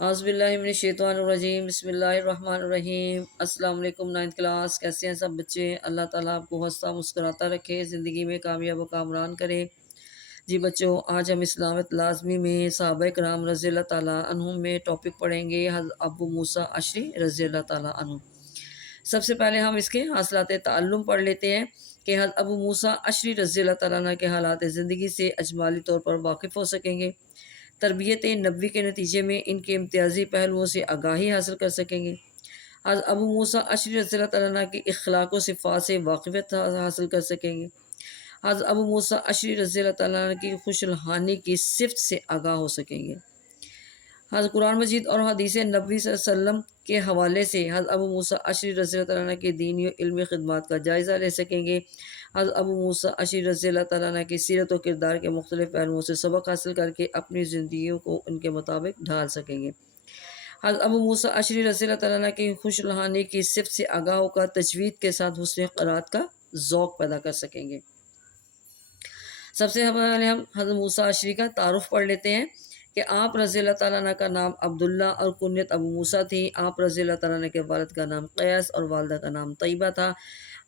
اعوذ باللہ من الشیطان الرجیم، بسم اللہ الرحمن الرحیم۔ السلام علیکم 9th کلاس، کیسے ہیں سب بچے؟ اللہ تعالیٰ آپ کو ہنستا مسکراتا رکھے، زندگی میں کامیاب و کامران کرے۔ جی بچوں، آج ہم اسلامت لازمی میں صحابہ کرام رضی اللہ تعالیٰ عنہم میں ٹاپک پڑھیں گے، حضرت ابو موسیٰ اشعری رضی اللہ تعالیٰ عنہ۔ سب سے پہلے ہم اس کے حاصلات تعلم پڑھ لیتے ہیں کہ حضرت ابو موسیٰ اشعری رضی اللہ تعالیٰ عنہ کے حالات زندگی سے اجمالی طور پر واقف ہو سکیں گے، تربیت نبوی کے نتیجے میں ان کے امتیازی پہلوؤں سے آگاہی حاصل کر سکیں گے، حضرت ابو موسیٰ اشعری رضی اللہ تعالیٰ عنہ کی اخلاق و صفات سے واقفیت حاصل کر سکیں گے، حضرت ابو موسیٰ اشعری رضی اللہ تعالیٰ عنہ کی خوش الحانی کی صفت سے آگاہ ہو سکیں گے، حضرت قرآن مجید اور حدیث نبوی صلی اللہ علیہ وسلم کے حوالے سے حضرت ابو موسیٰ اشعری رضی اللہ تعالیٰ عنہ کے دینی و علمی خدمات کا جائزہ لے سکیں گے، حضرت ابو موسیٰ اشعری رضی اللہ تعالیٰ عنہ کی سیرت و کردار کے مختلف پہلوؤں سے سبق حاصل کر کے اپنی زندگیوں کو ان کے مطابق ڈھال سکیں گے، حضرت ابو موسیٰ اشعری رضی اللہ تعالیٰ عنہ کی خوش الحانی کی صفت سے آگاہ ہو کر تجوید کے ساتھ حسن قرات کا ذوق پیدا کر سکیں گے۔ سب سے پہلے ہم حضرت موسیٰ اشعری کا تعارف پڑھ لیتے ہیں کہ آپ رضی اللہ تعالیٰ عنہ کا نام عبداللہ اور کنیت ابو موسیٰ تھی۔ آپ رضی اللہ تعالیٰ عنہ کے والد کا نام قیس اور والدہ کا نام طیبہ تھا۔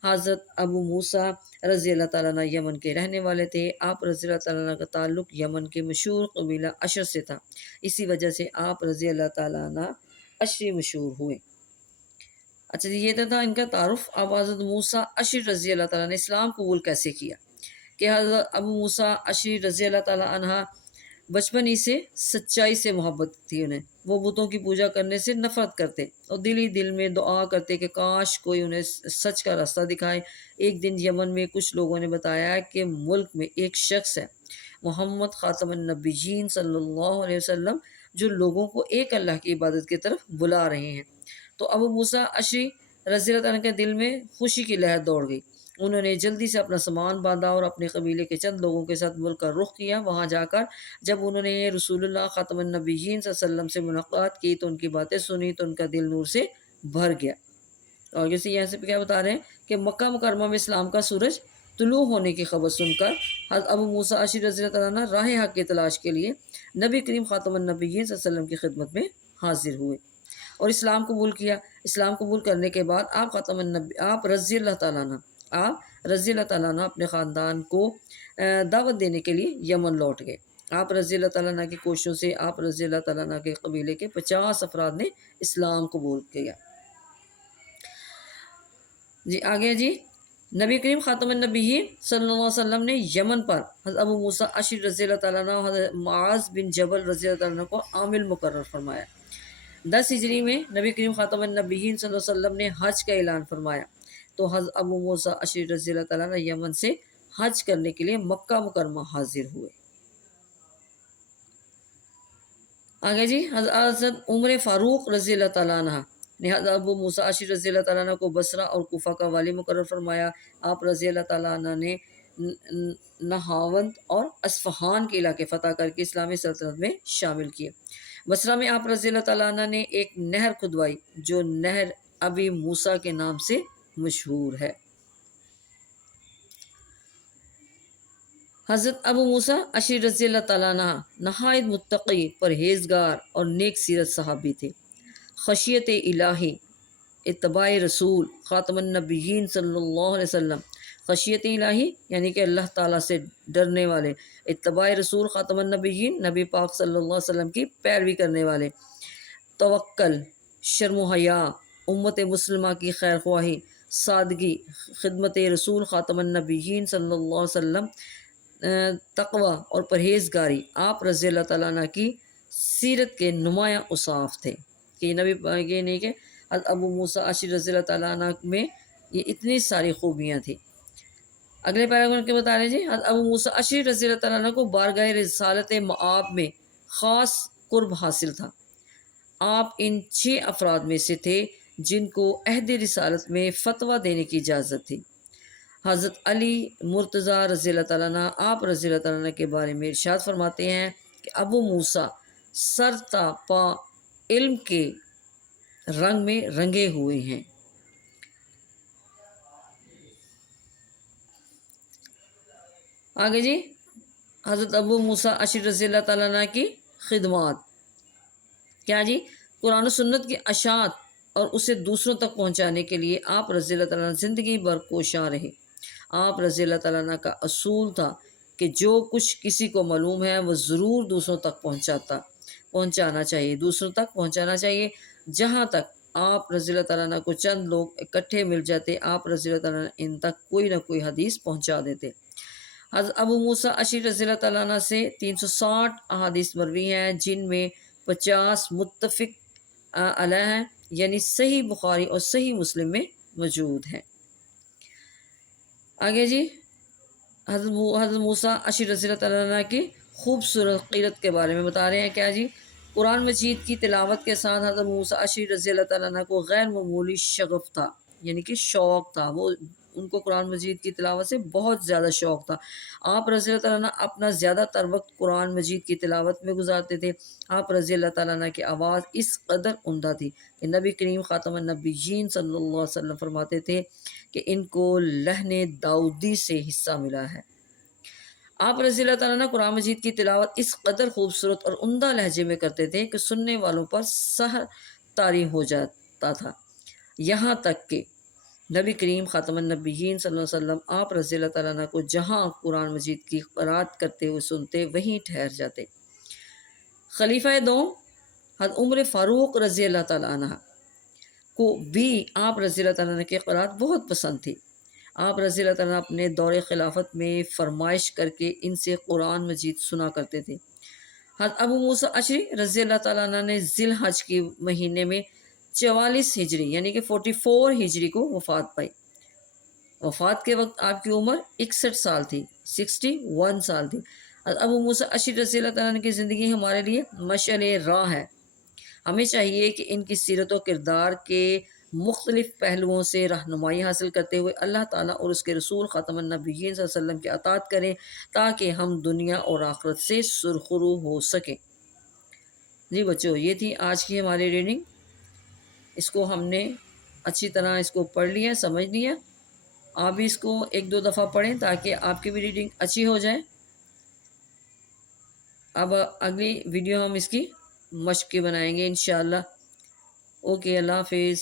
حضرت ابو موسیٰ رضی اللہ تعالیٰ عنہ یمن کے رہنے والے تھے۔ آپ رضی اللہ تعالیٰ عنہ کا تعلق یمن کے مشہور قبیلہ اشر سے تھا، اسی وجہ سے آپ رضی اللہ تعالیٰ عنہ اشری مشہور ہوئے۔ اچھا جی، یہ تھا ان کا تعارف۔ اب حضرت موسیٰ اشعری رضی اللہ تعالیٰ نے اسلام قبول کیسے کیا؟ کہ حضرت ابو موسیٰ اشعری رضی اللہ تعالیٰ عنہ بچپن ہی سے سچائی سے محبت تھی انہیں، وہ بتوں کی پوجا کرنے سے نفرت کرتے اور دل میں دعا کرتے کہ کاش کوئی انہیں سچ کا راستہ دکھائے۔ ایک دن یمن میں کچھ لوگوں نے بتایا کہ ملک میں ایک شخص ہے، محمد خاتم النبیین صلی اللہ علیہ وسلم، جو لوگوں کو ایک اللہ کی عبادت کی طرف بلا رہے ہیں۔ تو ابو موسیٰ اشعری رضی اللہ عنہ کے دل میں خوشی کی لہر دوڑ گئی۔ انہوں نے جلدی سے اپنا سامان باندھا اور اپنے قبیلے کے چند لوگوں کے ساتھ ملک کا رخ کیا۔ وہاں جا کر جب انہوں نے رسول اللہ خاتم النبیین صلی اللہ علیہ وسلم سے ملاقات کی تو ان کی باتیں سنی تو ان کا دل نور سے بھر گیا۔ اور جیسے یہاں سے کیا بتا رہے ہیں کہ مکہ مکرمہ میں اسلام کا سورج طلوع ہونے کی خبر سن کر حضرت ابو موسیٰ اشعری رضی اللہ تعالیٰ عنہ راہ حق کی تلاش کے لیے نبی کریم خاتم النبیین صلی اللہ علیہ وسلم کی خدمت میں حاضر ہوئے اور اسلام قبول کیا۔ اسلام قبول کرنے کے بعد آپ رضی اللہ تعالیٰ عنہ اپنے خاندان کو دعوت دینے کے لیے یمن لوٹ گئے۔ آپ رضی اللہ تعالیٰ عنہ کی کوششوں سے آپ رضی اللہ تعالیٰ عنہ کے قبیلے کے 50 افراد نے اسلام قبول کیا۔ جی آگے جی، نبی کریم خاتم النبیین صلی اللہ علیہ وسلم نے یمن پر حضرت ابو موسیٰ اشعری رضی اللہ تعالیٰ عنہ حضرت معاذ بن جبل رضی اللہ تعالیٰ عنہ کو عامل مقرر فرمایا۔ 10 ہجری میں نبی کریم خاتم النبیین صلی اللہ علیہ وسلم نے حج کا اعلان فرمایا تو حضرت ابو موسیٰ اشعری رضی اللہ تعالیٰ عنہ یمن سے حج کرنے کے لیے مکہ مکرمہ حاضر ہوئے۔ آگے جی، حضرت عمر فاروق رضی اللہ تعالیٰ عنہ نے حضرت ابو موسیٰ اشعری رضی اللہ تعالیٰ عنہ کو بصرہ اور کوفہ کا والی مقرر فرمایا۔ آپ رضی اللہ تعالیٰ عنہ نے نہاوند اور اصفہان کے علاقے فتح کر کے اسلامی سلطنت میں شامل کیے۔ بصرہ میں آپ رضی اللہ تعالیٰ عنہ نے ایک نہر کھدوائی جو نہر ابی موسیٰ کے نام سے مشہور ہے۔ حضرت ابو موسیٰ اشعری رضی اللہ تعالیٰ عنہ نہایت متقی، پرہیزگار اور نیک سیرت صحابی تھے۔ خشیت الہی، اتباع رسول خاتم النبیین صلی اللہ علیہ وسلم، خشیت الہی یعنی کہ اللہ تعالیٰ سے ڈرنے والے، اتباع رسول خاتم النبیین نبی پاک صلی اللہ علیہ وسلم کی پیروی کرنے والے، توکل، شرم و حیا، امت مسلمہ کی خیر خواہی، سادگی، خدمت رسول خاتم النبیین صلی اللہ علیہ وسلم، تقوی اور پرہیزگاری آپ رضی اللہ تعالیٰ عنہ کی سیرت کے نمایاں اوصاف تھے۔ کہ نبی یہ نہیں کہ ابو موسیٰ اشعری رضی اللہ تعالیٰ عنہ میں یہ اتنی ساری خوبیاں تھیں۔ اگلے پیراگراف کے بتا رہے جی، ابو موسیٰ اشعری رضی اللہ تعالیٰ عنہ کو بارگاہ رسالت مآب میں خاص قرب حاصل تھا۔ آپ ان 6 افراد میں سے تھے جن کو عہد رسالت میں فتویٰ دینے کی اجازت تھی۔ حضرت علی مرتضیٰ رضی اللہ تعالیٰ عنہ آپ رضی اللہ تعالیٰ عنہ کے بارے میں ارشاد فرماتے ہیں کہ ابو موسیٰ سر تا پا علم کے رنگ میں رنگے ہوئے ہیں۔ آگے جی، حضرت ابو موسیٰ اشعری رضی اللہ تعالیٰ عنہ کی خدمات۔ کیا جی؟ قرآن و سنت کی اشاعت اور اسے دوسروں تک پہنچانے کے لیے آپ رضی اللہ تعالیٰ زندگی بھر کوشاں رہے۔ آپ رضی اللہ تعالیٰ کا اصول تھا کہ جو کچھ کسی کو معلوم ہے وہ ضرور دوسروں تک پہنچانا چاہیے، دوسروں تک پہنچانا چاہیے۔ جہاں تک آپ رضی اللہ تعالیٰ کو چند لوگ اکٹھے مل جاتے، آپ رضی اللہ تعالیٰ ان تک کوئی نہ کوئی حدیث پہنچا دیتے۔ حضرت ابو موسیٰ اشعری رضی اللہ تعالیٰ عنہ سے 360 احادیث مروی ہیں، جن میں 50 متفق علیہ ہیں، یعنی صحیح بخاری اور صحیح مسلم میں موجود ہیں۔ آگے جی، حضرت موسیٰ اشعری رضی اللہ تعالیٰ عنہ کی خوبصورت قیرت کے بارے میں بتا رہے ہیں۔ کیا جی؟ قرآن مجید کی تلاوت کے ساتھ حضرت موسیٰ اشعری رضی اللہ تعالیٰ عنہ کو غیر معمولی شغف تھا، یعنی کہ شوق تھا، ان کو قرآن مجید کی تلاوت سے بہت زیادہ شوق تھا۔ آپ رضی اللہ تعالیٰ عنہ اپنا زیادہ تر وقت قرآن مجید کی تلاوت میں گزارتے تھے۔ آپ رضی اللہ تعالیٰ عنہ کی آواز اس قدر عمدہ تھی کہ نبی کریم خاتم النبیین صلی اللہ علیہ وسلم فرماتے تھے کہ ان کو لحن داؤدی سے حصہ ملا ہے۔ آپ رضی اللہ تعالیٰ عنہ قرآن مجید کی تلاوت اس قدر خوبصورت اور عمدہ لہجے میں کرتے تھے کہ سننے والوں پر سحر طاری ہو جاتا تھا، یہاں تک کہ نبی کریم خاتم النبیین صلی اللہ علیہ وسلم آپ رضی اللہ تعالیٰ عنہ کو جہاں قرآن مجید کی قرات کرتے ہوئے سنتے وہیں ٹھہر جاتے۔ خلیفہ دوم حضرت عمر فاروق رضی اللہ تعالیٰ عنہ کو بھی آپ رضی اللہ تعالیٰ عنہ کی قرات بہت پسند تھی۔ آپ رضی اللہ تعالیٰ عنہ اپنے دور خلافت میں فرمائش کر کے ان سے قرآن مجید سنا کرتے تھے۔ حضرت ابو موسیٰ اشعری رضی اللہ تعالیٰ عنہ نے ذی الحج کے مہینے میں 44 ہجری یعنی کہ 44 ہجری کو وفات پائی۔ وفات کے وقت آپ کی عمر 61 سال تھی، 61 سال تھی۔ حضرت ابو موسیٰ اشعری رضی اللہ تعالیٰ عنہ کی زندگی ہمارے لیے مشعل راہ ہے۔ ہمیں چاہیے کہ ان کی سیرت و کردار کے مختلف پہلوؤں سے رہنمائی حاصل کرتے ہوئے اللہ تعالیٰ اور اس کے رسول خاتم النبیین صلی اللہ علیہ وسلم کی اطاعت کریں تاکہ ہم دنیا اور آخرت سے سرخرو ہو سکیں۔ جی بچوں، یہ تھی آج کی ہماری ریڈنگ۔ اس کو ہم نے اچھی طرح اس کو پڑھ لیا، سمجھ لیا۔ آپ بھی اس کو 1-2 دفعہ پڑھیں تاکہ آپ کی بھی ریڈنگ اچھی ہو جائے۔ اب اگلی ویڈیو ہم اس کی مشق کی بنائیں گے انشاءاللہ۔ اوکے، اللہ حافظ۔